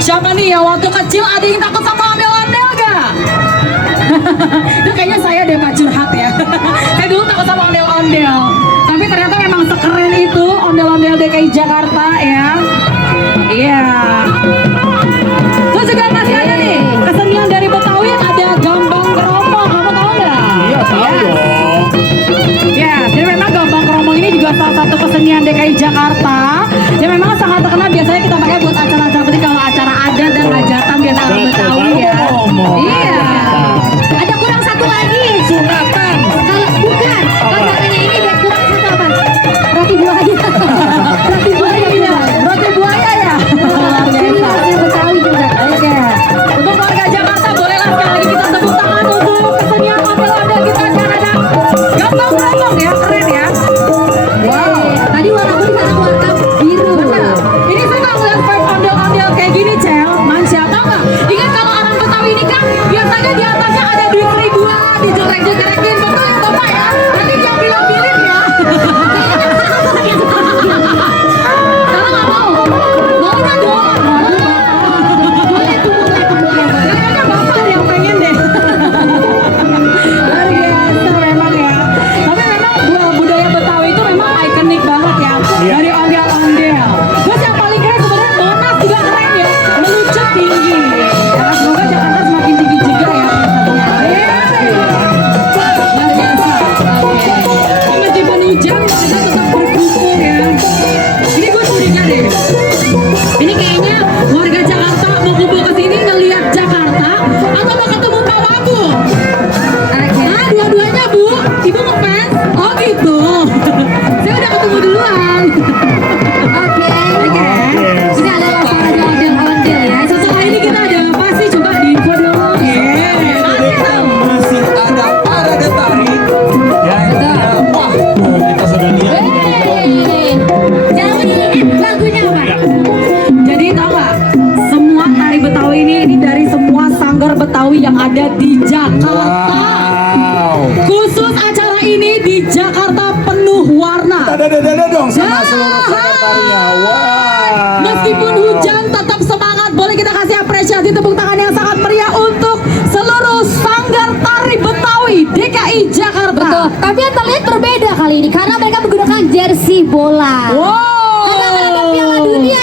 Siapa nih ya waktu kecil ada yang takut sama ondel-ondel gak? Itu kayaknya saya deh Pak curhat ya. Saya dulu takut sama ondel-ondel. Tapi ternyata memang sekeren itu ondel-ondel DKI Jakarta ya. Iya. Terus juga masih ada nih kesenian dari Betawi, ada gambang kromong. Kamu tahu nggak? Iya tahu dong. Ya, jadi memang gambang kromong ini juga salah satu kesenian DKI Jakarta. Ya memang sangat terkenal, biasanya kita pakai buat acara-acara seperti kalau acara adat dan hajatan biasa orang Betawi ya. Iya. Ada kurang satu lagi. Sunatan. Kalau bukan, kalau katanya ini biar kurang satu apa? Roti buaya. Roti buaya juga. Roti buaya ya. Luar Ini biasa. masih Betawi juga. Oke. Untuk warga Jakarta bolehlah sekali lagi kita tepuk tangan untuk kesenian ondel-ondel kita yang ada gambang kromong ya, keren ya. Wow. Tadi warna kuning sekarang warna biru. Bener. Ini saya kalau ngeliat vibe ondel-ondel kayak gini, Cel, Mansya, tau nggak? Ingat kalau orang Betawi ini kan biasanya di atasnya ada duit ribuan, dijelek-jelekin, betul ya Bapak ya? Nanti dia bilang-bilin ya. Karena nggak mau. Maunya doang. Boleh tuh, boleh tuh, boleh. Kayaknya Bapak yang pengen deh. Luar biasa memang ya. Tapi memang budaya Betawi itu memang ikonik banget ya. Iya. Dari ondel-ondel. Terus yang paling keren sebenarnya Monas juga keren ya. Meluncur tinggi. Ya, semoga Jakarta semakin tinggi juga ya. Luar biasa. Oke. Meskipun hujan, warga tetap berkumpul ya. Ini gue curiga deh. Ini kayaknya warga Jakarta mau kumpul ke sini ngelihat Jakarta atau mau ketemu Pak Babu? Ah, dua-duanya Bu. Ibu ngefans? Oh gitu. Saya udah ketemu duluan. Oke. Ini adalah para ondel-ondel ya. Setelah ini kita ada apa sih? Coba diinfo dong. Masih ada parade tari. Ya, wah, kita sudah lihat. Hey. Jangan menyanyi lagunya apa? Jadi tahu nggak? Semua tari Betawi ini dari semua sanggar Betawi yang ada di Jakarta. Wow. Khusus acara ini di Jakarta penuh warna. Dada dong sama seluruh sanggar tarinya. Wah. Meskipun hujan tetap semangat. Boleh kita kasih apresiasi tepuk tangan yang sangat meriah untuk seluruh sanggar tari Betawi DKI Jakarta. Betul. Tapi yang terlihat berbeda kali ini karena mereka menggunakan jersey bola. Wow. Karena menangkan Piala Dunia